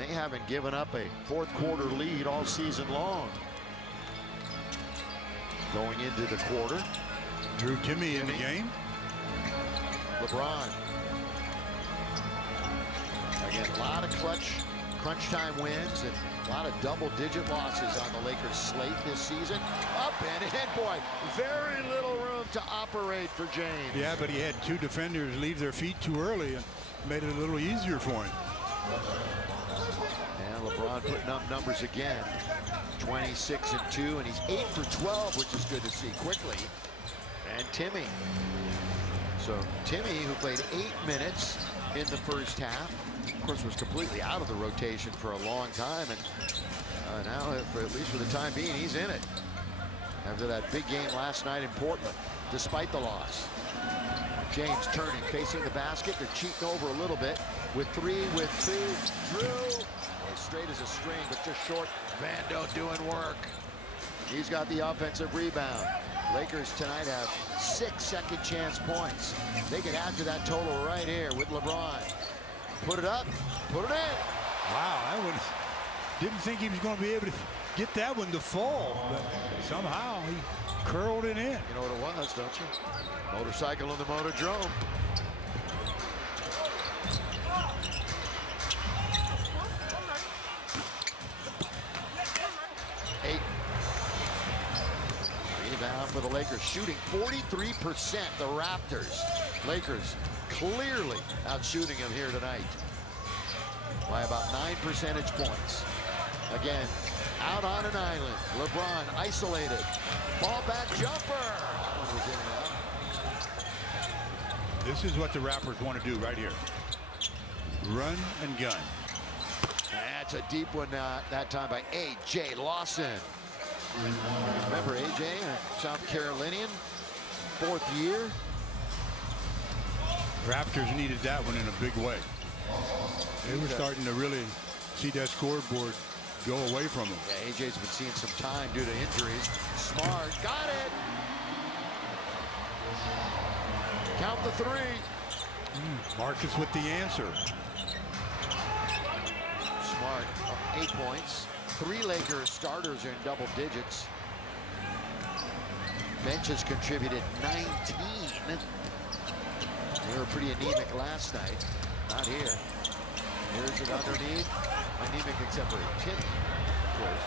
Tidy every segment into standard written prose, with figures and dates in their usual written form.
They haven't given up a fourth quarter lead all season long. Going into the quarter. Drew Timmy in the game. LeBron. Again, a lot of crunch time wins and a lot of double-digit losses on the Lakers slate this season. Up and in, boy, very little room to operate for James. Yeah, but he had two defenders leave their feet too early and made it a little easier for him. And LeBron putting up numbers again. 26 and 2, and he's 8 for 12, which is good to see quickly. And Timmy. So Timmy, who played 8 minutes in the first half, of course, was completely out of the rotation for a long time, and now, at least for the time being, he's in it. After that big game last night in Portland, despite the loss. James turning, facing the basket. They're cheating over a little bit with 3, with 2. Drew, as straight as a string, but just short. Vando doing work. He's got the offensive rebound. Lakers tonight have 6 second chance points. They could add to that total right here with LeBron. Put it up, put it in. Wow, didn't think he was going to be able to get that one to fall, but somehow he curled it in. You know what it was, don't you? Motorcycle in the Motodrome. Rebound for the Lakers, shooting 43%. The Raptors. Lakers clearly out shooting him here tonight by about 9 percentage points. Again, out on an island. LeBron isolated. Ball back jumper. This is what the Raptors want to do right here. Run and gun. That's a deep one that time by A.J. Lawson. Remember A.J., South Carolinian, 4th year. Raptors needed that one in a big way. They were starting to really see that scoreboard go away from them. Yeah, AJ's been seeing some time due to injuries. Smart, got it. Count the 3. Marcus with the answer. Smart, 8 points. 3 Lakers starters are in double digits. Bench has contributed 19. They were pretty anemic last night. Not here. Here's it underneath. Anemic except for Timmy, of course.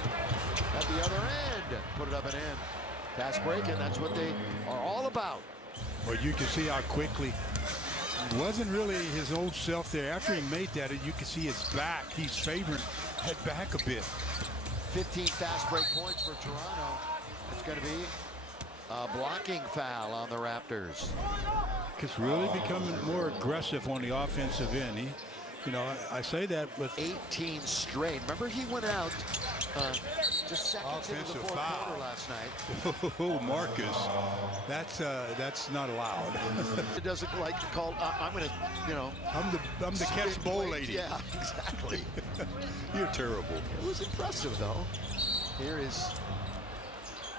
At the other end. Put it up and in. Fast breaking. That's what they are all about. Well, you can see how quickly. Wasn't really his old self there. After he made that, you can see his back. He's favored head back a bit. 15 fast break points for Toronto. It's going to be a blocking foul on the Raptors. It's really becoming more aggressive on the offensive end. I say that with 18 straight. Remember, he went out just seconds into the fourth quarter last night. Oh, Marcus, that's not allowed. It doesn't like to call. I'm going to, I'm the catch bowl lady. Yeah, exactly. You're terrible. It was impressive, though. Here is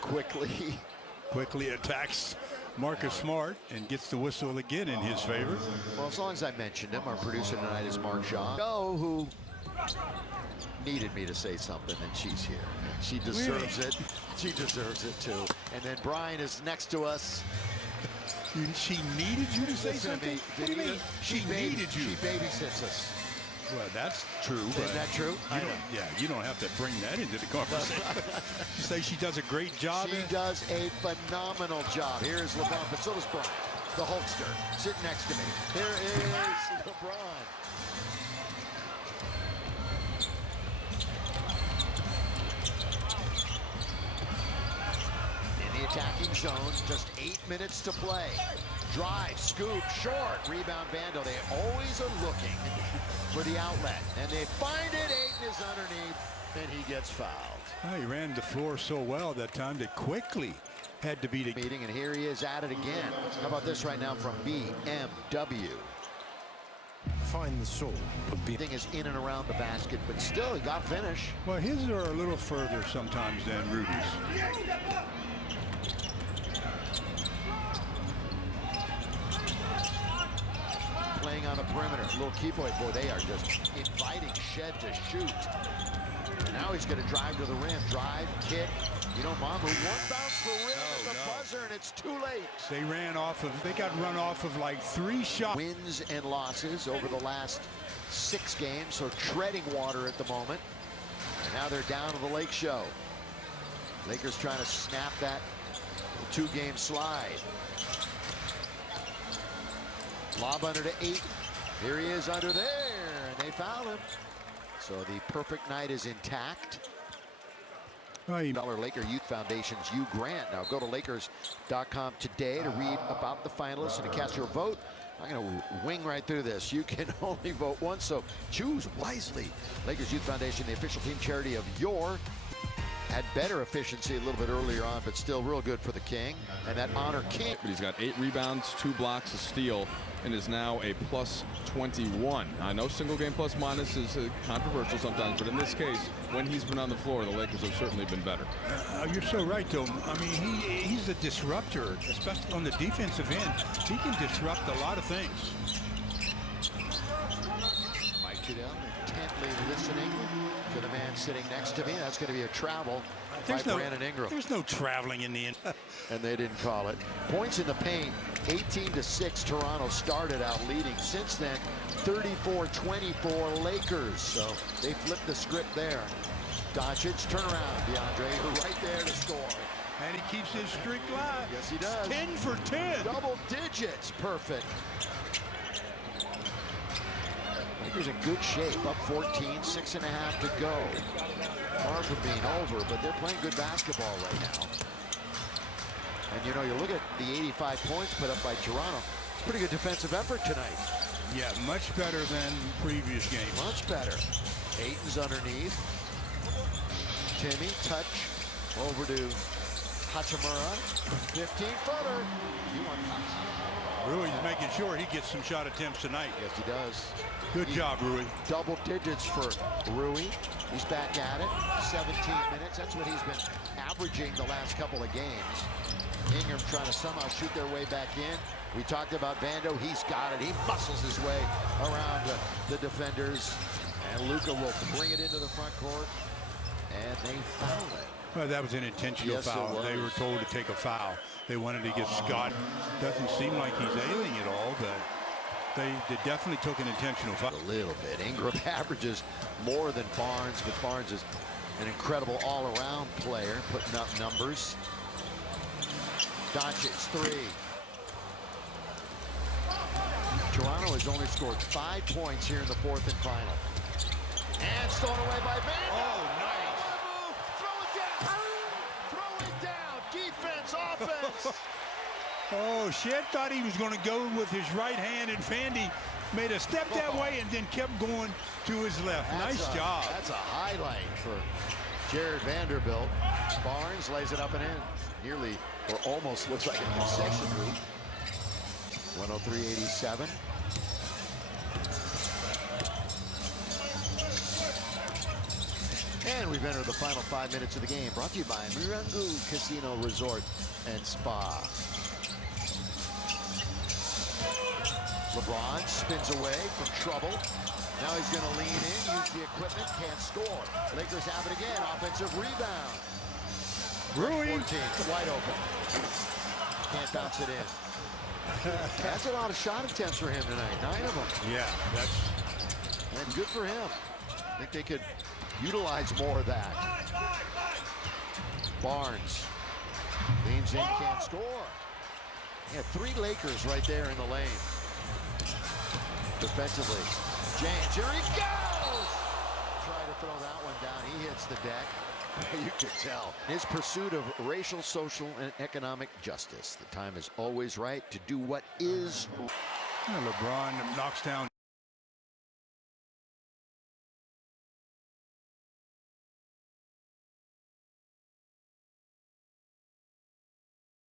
quickly attacks Marcus Smart and gets the whistle again in his favor. Well, as long as I mentioned him, our producer tonight is Mark Shaw. Oh, who needed me to say something, and she's here. She deserves it. She deserves it, too. And then Brian is next to us. She needed you to say something? What do you mean? She needed you. She babysits us. Well, that's true. Isn't that true? You don't have to bring that into the conversation. You say she does a great job. She does a phenomenal job. Here's LeBron, but so does Brian, the Hulkster, sitting next to me. Here is LeBron. In the attacking zone, just 8 minutes to play. Drive, scoop, short, rebound, Vando. They always are looking for the outlet, and they find it. Ayton is underneath, and he gets fouled. Well, he ran the floor so well that time that quickly had to be the meeting, and here he is at it again. How about this right now from BMW? Find the soul of being. Thing is in and around the basket, but still he got finish. Well, his are a little further sometimes than Rudy's. Playing Shed on the perimeter. Little keep away. Boy, they are just inviting Shed to shoot. And now he's going to drive to the rim. Drive, kick. You know, Mamu, one bounce the rim at the buzzer, and it's too late. They got run off of like 3 shots. Wins and losses over the last 6 games, so treading water at the moment. And now they're down to the Lake Show. Lakers trying to snap that 2-game slide. Lob under to 8. Here he is under there, and they foul him. So the perfect night is intact. Laker Youth Foundation's Hugh Grant. Now go to Lakers.com today to read about the finalists and to cast your vote. I'm going to wing right through this. You can only vote once, so choose wisely. Lakers Youth Foundation, the official team charity of your. Had better efficiency a little bit earlier on, but still real good for the King. And that honor King. But he's got 8 rebounds, 2 blocks, a steal, and is now a plus 21. I know single game plus minus is controversial sometimes, but in this case, when he's been on the floor, the Lakers have certainly been better. You're so right, though. I mean, he's a disruptor, especially on the defensive end. He can disrupt a lot of things. Mike Goodell intently listening to the man sitting next to me. That's going to be a travel by Brandon Ingram. There's no traveling in the end. And they didn't call it. Points in the paint, 18-6. Toronto started out leading. Since then, 34-24 Lakers. So they flipped the script there. Doncic, turnaround, DeAndre, right there to score. And he keeps his streak alive. Yes, he does. 10 for 10. Double digits. Perfect. Lakers in good shape, up 14, 6.5 to go. Far from being over, but they're playing good basketball right now. And you know, you look at the 85 points put up by Toronto. It's a pretty good defensive effort tonight. Yeah, much better than previous games. Much better. Ayton's underneath. Timmy, touch over to Hachimura. 15-footer. Rui's making sure he gets some shot attempts tonight. Yes, he does. Good job, Rui. Double digits for Rui. He's back at it. 17 minutes. That's what he's been averaging the last couple of games. Ingram trying to somehow shoot their way back in. We talked about Vando. He's got it. He muscles his way around the defenders. And Luka will bring it into the front court. And they foul it. Well, that was an intentional foul. They were told to take a foul. They wanted to get Scott. Doesn't seem like he's ailing at all, but they definitely took an intentional foul. A little bit. Ingram averages more than Barnes, but Barnes is an incredible all-around player, putting up numbers. Doncic, 3. Toronto has only scored 5 points here in the 4th and final. And stolen away by Van. Oh, nice. Throw it down. Defense, offense. Oh, Shed thought he was going to go with his right hand, and Vandy made a step that way and then kept going to his left. Nice job. That's a highlight for Jared Vanderbilt. Barnes lays it up and in. Nearly, or almost looks like a concession route. 103-87. And we've entered the final 5 minutes of the game. Brought to you by Mirangu Casino Resort and Spa. LeBron spins away from trouble. Now he's going to lean in, use the equipment, can't score. Lakers have it again. Offensive rebound. Rui. 14, wide open. Can't bounce it in. That's a lot of shot attempts for him tonight. 9 of them. Yeah, And good for him. I think they could utilize more of that. Barnes leans in, can't score. Yeah, 3 Lakers right there in the lane. Defensively, James, here he goes! Try to throw that one down. He hits the deck. You can tell. His pursuit of racial, social, and economic justice. The time is always right to do what is. LeBron knocks down